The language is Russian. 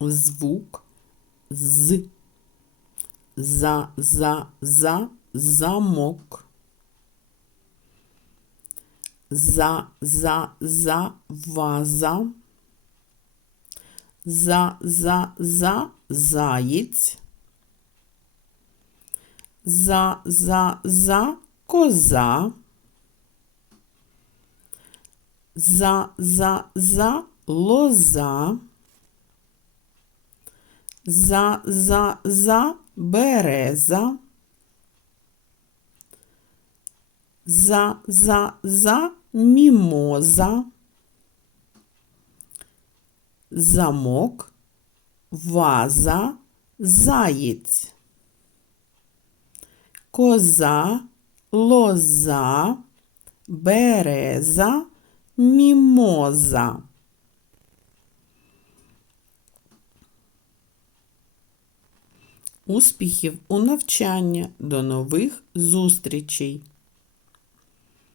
звук з. За, за, за, замок. За, за, за, ваза. За, за, за, заєць. За, за, за, коза. За, за, за, лоза. За, за, за, береза. За, за, за, мімоза. Замок, ваза, заєць. Коза, лоза, береза, мімоза. Успіхів у навчанні. До нових зустрічей!